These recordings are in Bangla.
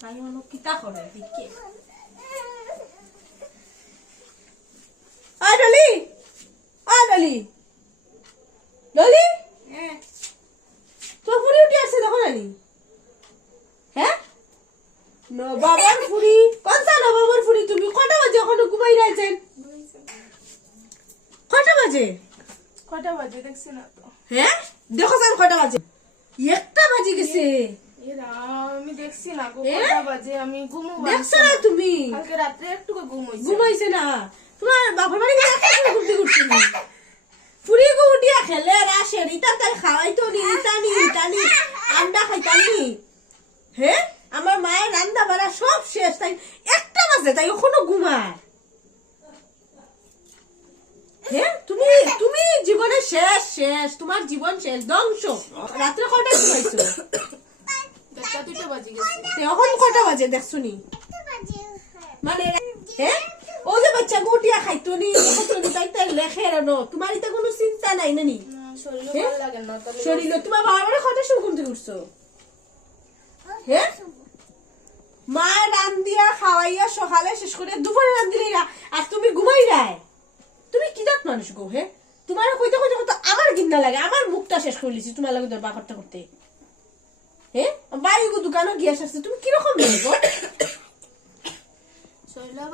আমি মনে কিতা করে দিকে আয় ডলি আয় ডলি ডলি তোর ফুরি উঠে আসছে দেখো নানি হ্যাঁ নবাবার ফুরি কোনটা নবাবার ফুরি তুমি কটা বাজে এখনও ঘুমাই রয়েছেন কটা বাজে কটা বাজে দেখছি না তো হ্যাঁ দেখো স্যার কটা বাজে একটা বাজে গেছে এ রাম, আমি দেখছি না গো কটা বাজে আমি ঘুমো দেখছ না। তুমি? কালকে রাত্রে একটু ঘুম ঘুমাইছে না। তোমার বাপের বাড়ি গিয়ে একটা ঘুরতে ঘুরতে নি ফুরি গো উঠিয়া খেলে আর আসে রিতা তাই খাওয়াইতো নি রিতা নি রিতা নি আন্ডা খাইতাম নি। হ্যাঁ? আমার মায়ের রান্না বাড়া সব শেষ তাই একটা বাজে তাই এখনও ঘুমায়। হ্যাঁ? তুমি তুমি জীবনে শেষ শেষ। তোমার জীবন শেষ ধ্বংস। রাত্রে কটায় ঘুমাইছো? দুটো বাজে গেছে। এখন কটা বাজে দেখছ নি? মানে হ্যাঁ ও যে বাচ্চা গুটিয়া খাইতো নি তাই তাই লেখে তোমার ইতে কোনো চিন্তা নাই নানি? শরীরে তোমার বাবার কটা শুরু করতে উঠছো? হ্যাঁ মা রান দিয়া খাওয়াইয়া সকালে শেষ করে দুপুরে আর তুমি ঘুমাই রায় তুমি কি দাঁত মানুষ গো হে? তোমার কইতে কইতে কইতে আমার গিন্না লাগে আমার মুখটা শেষ করে লিছি তোমার লাগে দরবার করতে করতে। হ্যাঁ বাড়ি গো দোকানও আসছে। তুমি কীরকম মেয়ে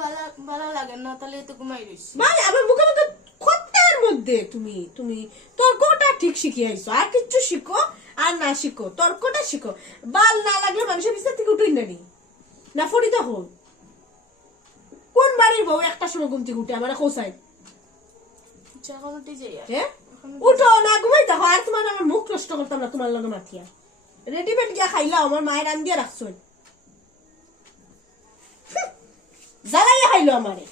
ভালো ভালো লাগে না তাহলে তো ঘুমাই রইছি। আমার মুখে মধ্যে কথার মধ্যে তুমি তুমি। তর্কটা ঠিক শিখিয়েছো আর কিচ্ছু শিখো আর না শিখো। তর্কটা শিখো। বাল না লাগলে মানুষের থেকে উঠুই না নি? না কোন বাড়ির বউ একটা সময় ঘুম থেকে উঠে আমার খোসাই উঠে হ্যাঁ? না ঘুমাইতে হয় আর তোমার আমার মুখ নষ্ট করতাম না তোমার লগে মাথিয়া রেডিমেড গিয়া খাইলা আমার মায়ের রান দিয়ে রাখছো জ্বালাই খাইলো আমারে